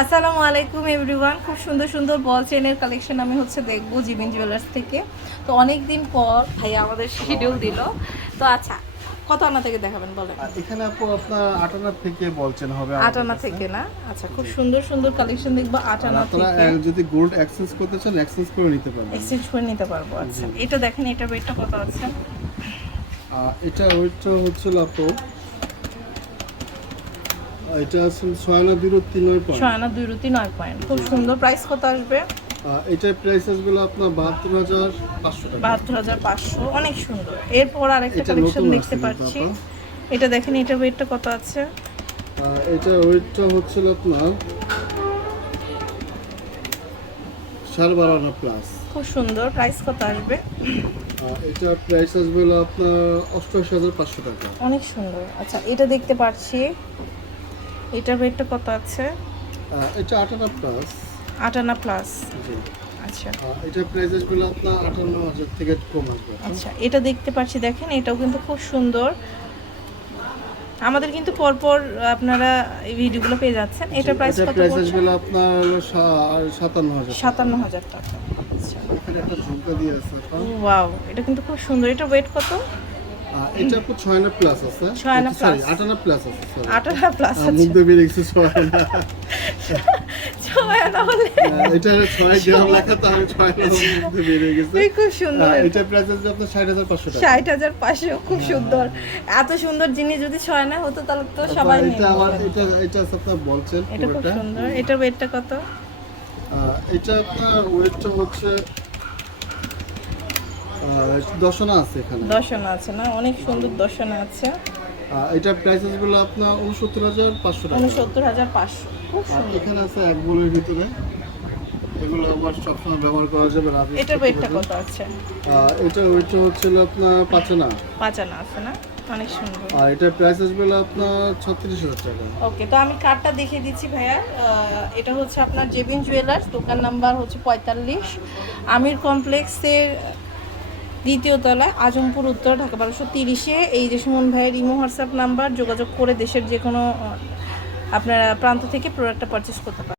আসসালামু আলাইকুম এভরিওয়ান খুব সুন্দর সুন্দর বল চেনের কালেকশন আমি হচ্ছে দেখব জিবিন জুয়েলার্স থেকে। তো অনেক দিন পর ভাইয়া আমাদের শিডিউল দিল। তো আচ্ছা কত আনা থেকে দেখাবেন বলেন? এখানে আপু আপনার আটানা থেকে বলছেন হবে আমাদের আটানা। থেকে না? আচ্ছা খুব সুন্দর সুন্দর কালেকশন দেখব আটানা থেকে। যদি গোল্ড এক্সচেঞ্জ করতে চান এক্সচেঞ্জ করে নিতে পারবেন। এক্সচেঞ্জ করে নিতে পারব আচ্ছা। এটা দেখেন এটা রেটটা কত আছে? এটা ওইটা হচ্ছিল আপু এটা আছে ছয় আনা দুটো নয় পয়েন্ট ছয় আনা দুই রুটি নয় পয়েন্ট খুব সুন্দর প্রাইস কত আসবে? এটার প্রাইসেসগুলো আপনার বাহাত্তর হাজার পাঁচশো বাহাত্তর হাজার পাঁচশো অনেক সুন্দর। এরপর আরেকটা কালেকশন দেখতে পাচ্ছি। এটা দেখেন এটা রেটটা কত আছে? এটা ওয়েটটা হচ্ছিল আপনার সাড়ে বারো আনা প্লাস খুব সুন্দর। প্রাইস কত আসবে? এটা প্রাইস আসবে হলো আপনার অষ্টআশি হাজার পাঁচশো টাকা। অনেক সুন্দর। আচ্ছা এটা দেখতে পাচ্ছি। এটার রেটটা কত আছে? এটা আটানা প্লাস আটানা প্লাস জি। আচ্ছা। এটা প্রাইস আসবে আপনার আটান্ন হাজার থেকে কম আসবে। আচ্ছা এটা দেখতে পাচ্ছি দেখেন এটাও কিন্তু খুব সুন্দর। আমাদের কিন্তু পরপর আপনারা এই ভিডিওগুলো পেয়ে যাচ্ছেন। এটা প্রাইস এটা কত প্রাইস আসবে আপনার হলো সা- সাতান্ন হাজার সাতান্ন হাজার টাকা। আচ্ছা। এখানে একটা ঝুমকা দিয়ে আছে ওয়াও এটা কিন্তু খুব সুন্দর। এটা ওয়েট কত? এটা আপনার ছয় আনা প্লাস আছে। ছয় আনা সরি plus। আটানা প্লাস আছে sorry। আটানা প্লাস আছে মুখ দিয়ে বেরিয়ে গেছে ছয় আনা ছয় আনা হলে এটা ছয় গ্রাম লেখা তো আমি ছয় আনা মুখ দিয়ে বেরিয়ে গেছে। এই খুব সুন্দর। এটা প্রাইস আসবে আপনার ষাট হাজার পাঁচশো টাকা। ষাট হাজার পাঁচশো খুব সুন্দর। এত সুন্দর জিনিস যদি ছয় না হতো তাহলে তো সবাই তারপর এটা আমার এটা এটা আছে আপনার বলছেন এটা খুব সুন্দর। এটার ওয়েটটা কত? এটা আপনার ওয়েটটা হচ্ছে দশনা আছে এখানে। দর্শনা আছে না? অনেক সুন্দর দর্শনা আছে। এটা প্রাইসেসগুলো আপনার উনসত্তর হাজার পাঁচশো টাকা। উনসত্তর হাজার পাঁচশো। খুব সুন্দর। এখানে আছে এক বোলের ভিতরে। এগুলো আবার সবসময় ব্যবহার করা যাবে রাতে এটার ওয়েটটা কত আছে। এটা ওয়েটটা হচ্ছিল আপনার পাঁচনা পাঁচানা আছে না? অনেক সুন্দর। আর এটা প্রাইস আসবে আপনার ছত্রিশ হাজার টাকা। ওকে তো আমি কার্ডটা দেখিয়ে দিচ্ছি ভাইয়া। এটা হচ্ছে আপনার জেবিন জুয়েলার্স দোকান নাম্বার হচ্ছে পঁয়তাল্লিশ। আমির কমপ্লেক্সের দ্বিতীয় তলায় আজমপুর, উত্তর, ঢাকা বারোশো তিরিশে। এই যে সুমন ভাইয়ের ইমো হোয়াটসঅ্যাপ নাম্বার, যোগাযোগ করে দেশের যে কোনো আপনারা প্রান্ত থেকে প্রোডাক্টটা পারচেস করতে পারেন